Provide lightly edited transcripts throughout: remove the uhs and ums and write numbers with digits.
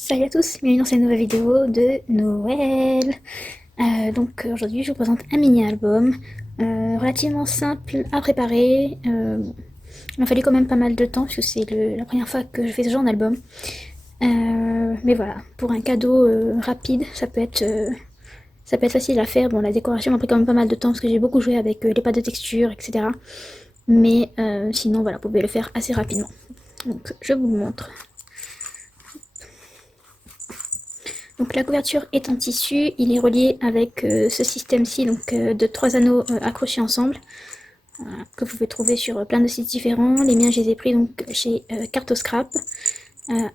Salut à tous, bienvenue dans cette nouvelle vidéo de Noël. Donc aujourd'hui je vous présente un mini-album relativement simple à préparer. Il m'a fallu quand même pas mal de temps parce que c'est la première fois que je fais ce genre d'album. Mais voilà, pour un cadeau rapide, ça peut être facile à faire. Bon, la décoration m'a pris quand même pas mal de temps parce que j'ai beaucoup joué avec les pâtes de texture, etc. Mais sinon voilà, vous pouvez le faire assez rapidement. Donc je vous le montre. Donc la couverture est en tissu, il est relié avec ce système-ci, donc de 3 anneaux accrochés ensemble, que vous pouvez trouver sur plein de sites différents. Les miens je les ai pris donc chez Cartoscrap,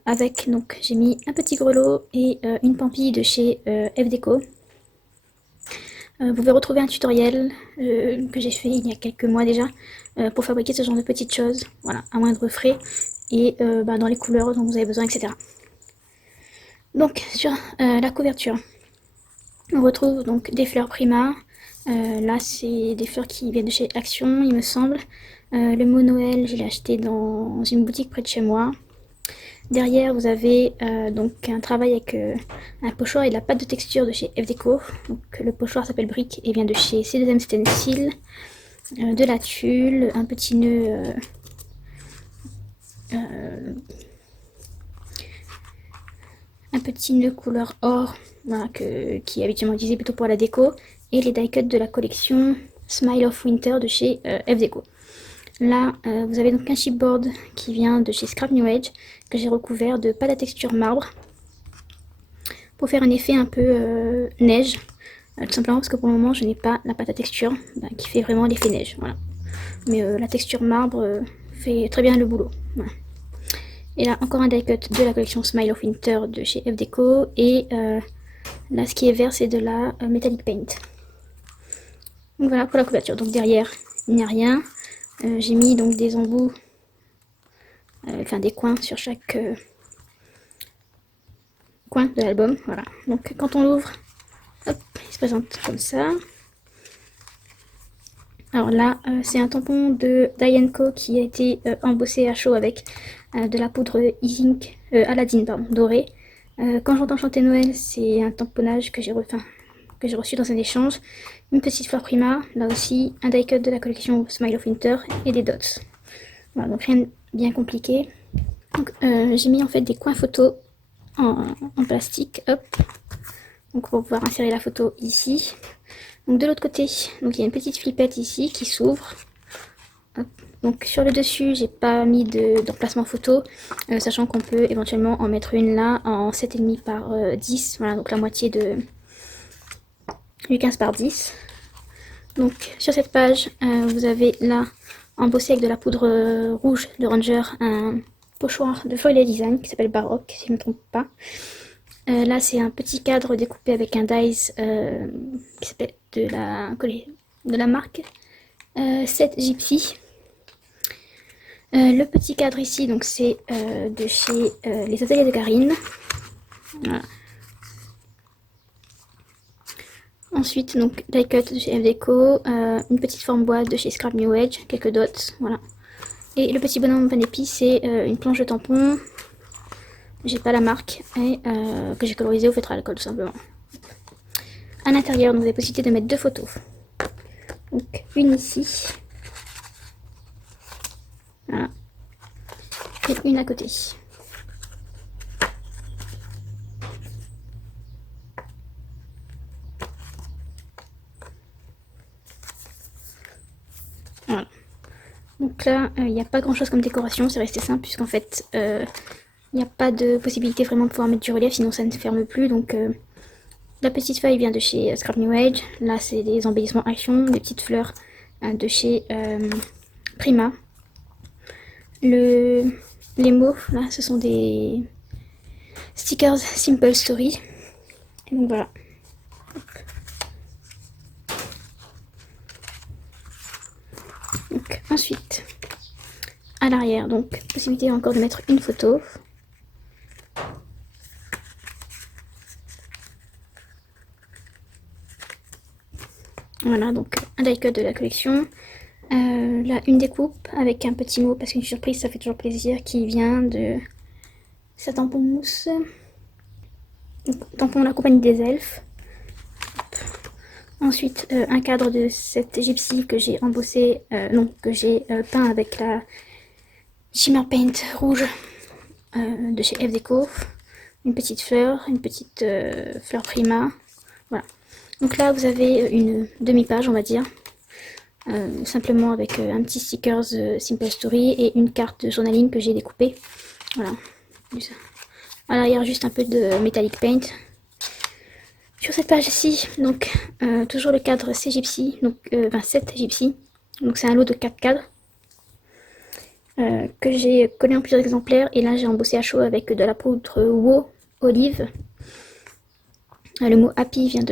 avec donc j'ai mis un petit grelot et une pampille de chez FDeco. Vous pouvez retrouver un tutoriel que j'ai fait il y a quelques mois déjà pour fabriquer ce genre de petites choses, voilà, à moindre frais et dans les couleurs dont vous avez besoin, etc. Donc sur la couverture, on retrouve donc des fleurs Prima. Là, c'est des fleurs qui viennent de chez Action, il me semble. Le mot Noël, je l'ai acheté dans une boutique près de chez moi. Derrière, vous avez donc un travail avec un pochoir et de la pâte de texture de chez FDeco. Donc, le pochoir s'appelle Brick et vient de chez C2M Stencil. De la tulle, un petit nœud couleur or, voilà, qui est habituellement utilisé plutôt pour la déco, et les die cuts de la collection Smile of Winter de chez FDeco. Là, vous avez donc un chipboard qui vient de chez Scrap New Age, que j'ai recouvert de pâte à texture marbre, pour faire un effet un peu neige, tout simplement parce que pour le moment je n'ai pas la pâte à texture qui fait vraiment l'effet neige, voilà. Mais la texture marbre fait très bien le boulot, voilà. Et là, encore un die cut de la collection Smile of Winter de chez FDeco. Et là, ce qui est vert, c'est de la Metallic Paint. Donc voilà pour la couverture. Donc derrière, il n'y a rien. J'ai mis donc des embouts, enfin des coins sur chaque coin de l'album. Voilà. Donc quand on l'ouvre, hop, il se présente comme ça. Alors là, c'est un tampon de Diane Co qui a été embossé à chaud avec de la poudre e-ink, Aladdin, pardon, dorée. Quand j'entends chanter Noël, c'est un tamponnage que j'ai reçu dans un échange. Une petite fleur Prima, là aussi, un die cut de la collection Smile of Winter et des dots. Voilà, donc rien de bien compliqué. Donc j'ai mis en fait des coins photos en plastique, hop. Donc on va pouvoir insérer la photo ici. Donc de l'autre côté, donc il y a une petite flippette ici qui s'ouvre. Donc sur le dessus, j'ai pas mis d'emplacement photo, sachant qu'on peut éventuellement en mettre une là en 7,5 par 10, voilà, donc la moitié du 15 par 10. Donc sur cette page, vous avez là embossé avec de la poudre rouge de Ranger un pochoir de Foil Design qui s'appelle Baroque, si je ne me trompe pas. Là, c'est un petit cadre découpé avec un dies qui s'appelle de la marque 7 Gypsy. Le petit cadre ici, donc c'est de chez les ateliers de Karine. Voilà. Ensuite, donc die cut de chez FDeco, une petite forme boîte de chez Scrap New Age, quelques dots, voilà. Et le petit bonhomme Panepi, c'est une planche de tampon. J'ai pas la marque et que j'ai colorisé au feutre à alcool tout simplement. À l'intérieur, vous avez possibilité de mettre 2 photos. Donc une ici, voilà, et une à côté. Voilà. Donc là, il n'y a pas grand chose comme décoration, c'est resté simple puisqu'en fait, il n'y a pas de possibilité vraiment de pouvoir mettre du relief, sinon ça ne se ferme plus. Donc la petite feuille vient de chez Scrap New Age. Là, c'est des embellissements Action, des petites fleurs de chez Prima. Les mots, là, ce sont des stickers Simple Story. Et donc voilà. Donc ensuite, à l'arrière, donc possibilité encore de mettre une photo. Voilà, donc un die cut de la collection. Là, une découpe avec un petit mot, parce qu'une surprise, ça fait toujours plaisir, qui vient de sa tampon mousse. Donc, tampon La Compagnie des Elfes. Ensuite, un cadre de cette gypsy que j'ai embossé, que j'ai peint avec la Shimmer Paint rouge de chez F Deco. Une petite fleur fleur Prima. Voilà. Donc là, vous avez une demi-page, on va dire. Simplement avec un petit stickers Simple Story et une carte de journaling que j'ai découpée. Voilà. À l'arrière, juste un peu de Metallic Paint. Sur cette page-ci, donc toujours le cadre C Gypsy, donc 7 Gypsy. Donc c'est un lot de 4 cadres que j'ai collé en plusieurs exemplaires. Et là, j'ai embossé à chaud avec de la poudre WoW Olive. Le mot Happy vient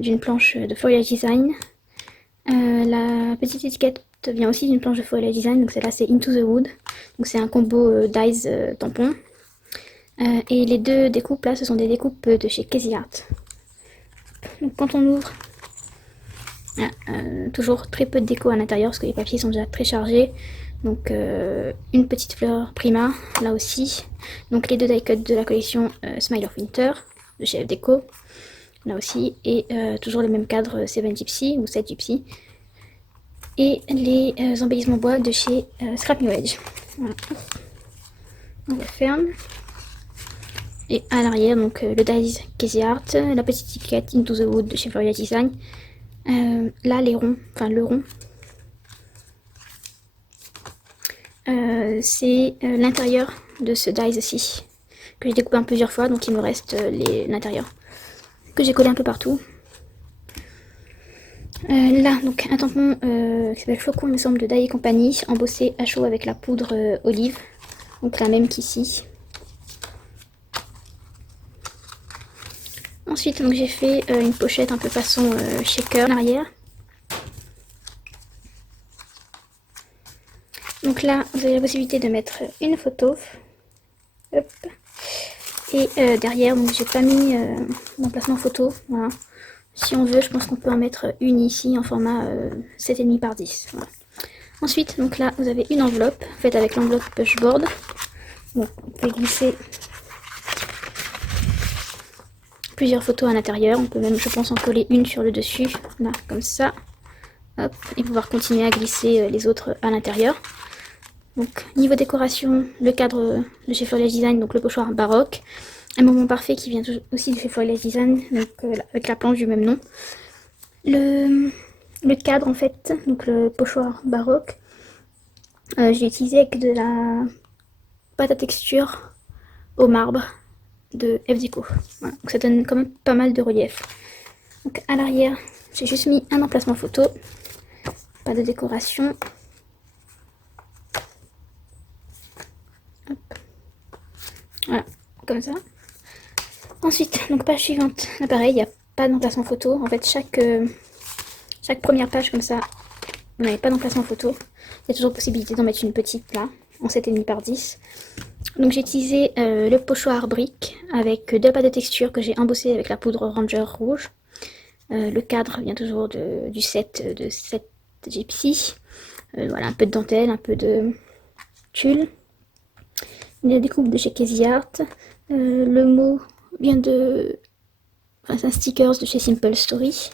d'une planche de Floral Design. La petite étiquette vient aussi d'une planche de Floral Design, donc celle-là c'est Into the Wood. Donc c'est un combo dies tampon. Et les deux découpes là, ce sont des découpes de chez Casey Art. Donc quand on ouvre, toujours très peu de déco à l'intérieur parce que les papiers sont déjà très chargés. Donc une petite fleur Prima, là aussi. Donc les deux die cuts de la collection Smile of Winter de chez F Deco, là aussi. Et toujours le même cadre 7 Gypsy ou 7 Gypsy. Et les embellissements bois de chez Scrap New Edge. Voilà. On le ferme. Et à l'arrière, donc le dies Casey Art, la petite étiquette Into the Wood de chez Floria Design. Là, les ronds, enfin le rond, c'est l'intérieur de ce dies-ci, que j'ai découpé en plusieurs fois, donc il me reste l'intérieur, que j'ai collé un peu partout. Là, donc un tampon qui s'appelle Flocon, il me semble, de Die et compagnie, embossé à chaud avec la poudre olive, donc la même qu'ici. Ensuite, donc j'ai fait une pochette un peu façon shaker en arrière. Donc là, vous avez la possibilité de mettre une photo. Hop. Et derrière, donc j'ai pas mis d'emplacement photo. Voilà. Si on veut, je pense qu'on peut en mettre une ici en format 7,5 par 10. Voilà. Ensuite, donc là, vous avez une enveloppe faite avec l'enveloppe pushboard. Bon, vous pouvez glisser plusieurs photos à l'intérieur. On peut même, je pense, en coller une sur le dessus. Là, comme ça. Hop, et pouvoir continuer à glisser les autres à l'intérieur. Donc, niveau décoration, le cadre de chez Floral Design, donc le pochoir baroque. Un moment parfait qui vient aussi de chez Floral Design, donc avec la planche du même nom. Le cadre, en fait, donc le pochoir baroque, j'ai utilisé avec de la pâte à texture au marbre de F Deco. Voilà, donc ça donne quand même pas mal de relief. Donc à l'arrière, j'ai juste mis un emplacement photo, pas de décoration. Hop. Voilà, comme ça. Ensuite, donc page suivante, là pareil, il n'y a pas d'emplacement photo. En fait, chaque première page comme ça, vous n'avez pas d'emplacement photo. Il y a toujours possibilité d'en mettre une petite là, en 7,5 par 10. Donc j'ai utilisé le pochoir brique avec de la pâte de texture que j'ai embossé avec la poudre Ranger rouge. Le cadre vient toujours du set de 7 Gypsy. Voilà, un peu de dentelle, un peu de tulle. La découpe de chez Casey Art. Le mot vient de... Enfin, c'est un stickers de chez Simple Story.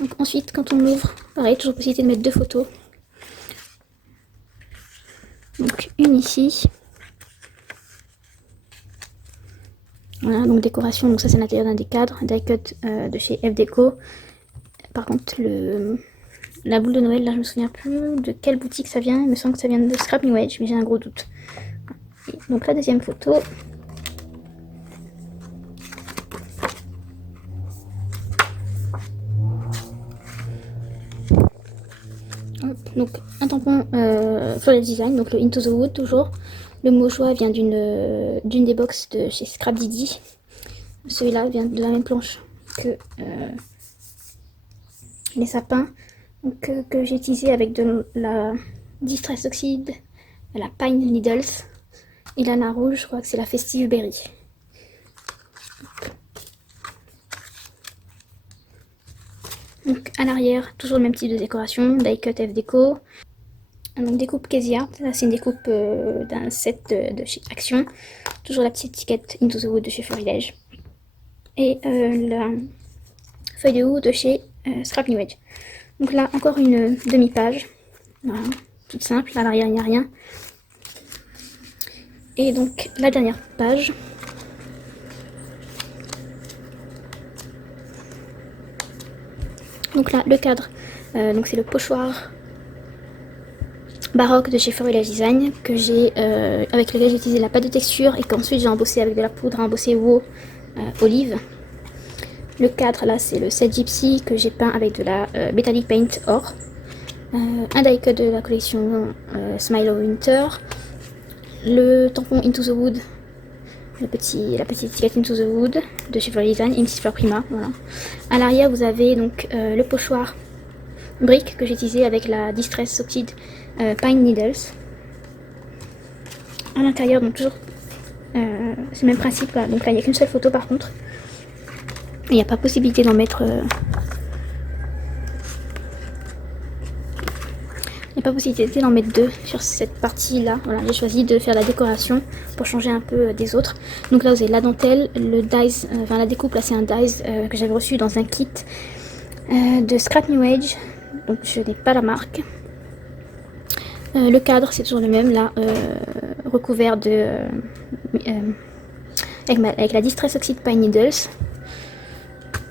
Donc ensuite, quand on l'ouvre, pareil, toujours possibilité de mettre deux photos. Donc une ici. Voilà, donc décoration, donc ça c'est l'intérieur d'un des cadres, un die cut de chez F Deco. Par contre, la boule de Noël, là je me souviens plus de quelle boutique ça vient, il me semble que ça vient de Scrap New Edge, mais j'ai un gros doute. Et donc la deuxième photo. Donc un tampon Floral Design, donc le Into the Wood toujours. Le mot joie vient d'une des box de chez Scrap Didi. Celui-là vient de la même planche que les sapins, donc, que j'ai utilisé avec de la Distress Oxide, la Pine Needles. Et là la rouge, je crois que c'est la Festive Berry. Donc à l'arrière, toujours le même type de décoration, die cut F Deco. Donc découpe Casey Art, là c'est une découpe d'un set de chez Action. Toujours la petite étiquette Into the Wood de chez Florilège. et la feuille de houe de chez Scrap New Edge. Donc là encore une demi-page, voilà, toute simple, à l'arrière il n'y a rien. Et donc la dernière page. Donc là le cadre, donc c'est le pochoir baroque de chez Forillage Design que j'ai avec lequel j'ai utilisé la pâte de texture et qu'ensuite j'ai embossé avec de la poudre à embosser WOW olive. Le cadre là c'est le set Gypsy que j'ai peint avec de la Metallic Paint or. Un die cut de la collection Smile of Winter. Le tampon Into the Wood, la petite étiquette Into the Wood de chez Forillage Design et une petite fleur prima. Voilà. À l'arrière vous avez donc le pochoir brique que j'ai utilisé avec la Distress Oxide Pine Needles. À l'intérieur, donc toujours c'est le même principe. Là. Donc là, il n'y a qu'une seule photo par contre. Il n'y a pas possibilité d'en mettre. Il n'y a pas possibilité d'en mettre deux sur cette partie-là. Voilà, j'ai choisi de faire la décoration pour changer un peu des autres. Donc là, vous avez la dentelle, le dies, enfin la découpe. Là, c'est un dies que j'avais reçu dans un kit de Scrap New Edge. Donc je n'ai pas la marque. Le cadre c'est toujours le même là, recouvert de avec la Distress Oxide Pine Needles.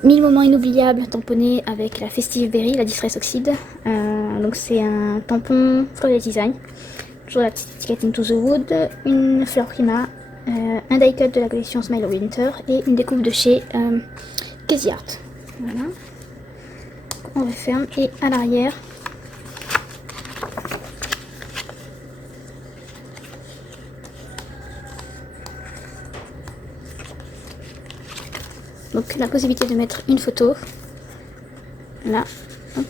1000 moments inoubliables tamponnés avec la Festive Berry, la Distress Oxide. Donc c'est un tampon Forillage Design. Toujours la petite étiquette Into the Wood, une fleur prima, un die cut de la collection Smile of Winter et une découpe de chez Casey Art. Voilà. On referme et à l'arrière. Donc la possibilité de mettre une photo. Là. Hop.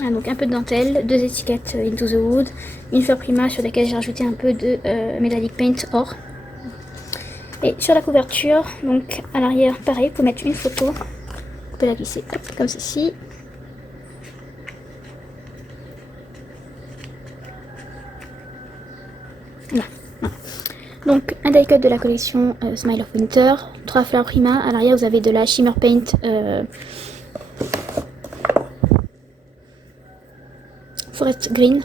Ah, donc un peu de dentelle, deux étiquettes Into the Wood, une fleur prima sur laquelle j'ai rajouté un peu de Metallic Paint or. Et sur la couverture, donc à l'arrière, pareil, vous pouvez mettre une photo. Vous pouvez la glisser hop, comme ceci. Là. Donc un die cut de la collection Smile of Winter, 3 fleurs prima. À l'arrière, vous avez de la Shimmer Paint Forest Green.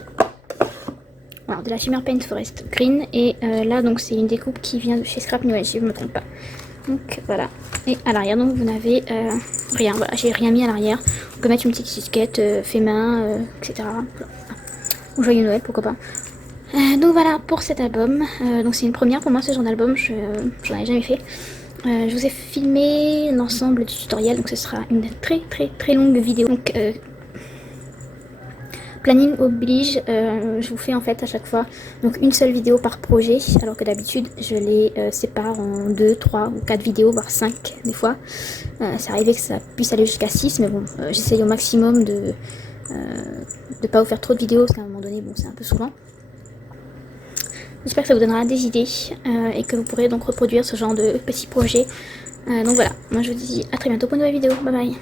Alors de la Shimmer Paint Forest Green. Et là, donc c'est une découpe qui vient de chez Scrap New Edge, si je ne me trompe pas. Donc voilà. Et à l'arrière, donc vous n'avez rien. Voilà, j'ai rien mis à l'arrière. On peut mettre une petite étiquette fait main, etc. Ou joyeux Noël, pourquoi pas. Donc voilà pour cet album. Donc c'est une première pour moi ce genre d'album. J'en avais jamais fait. Je vous ai filmé l'ensemble du tutoriel, donc ce sera une très longue vidéo. Donc planning oblige, je vous fais en fait à chaque fois donc une seule vidéo par projet, alors que d'habitude je les sépare en 2, 3 ou 4 vidéos, voire 5 des fois. C'est arrivé que ça puisse aller jusqu'à 6, mais bon, j'essaye au maximum de pas vous faire trop de vidéos, parce qu'à un moment donné, bon, c'est un peu souvent. J'espère que ça vous donnera des idées et que vous pourrez donc reproduire ce genre de petits projets. Donc voilà, moi je vous dis à très bientôt pour une nouvelle vidéo. Bye bye.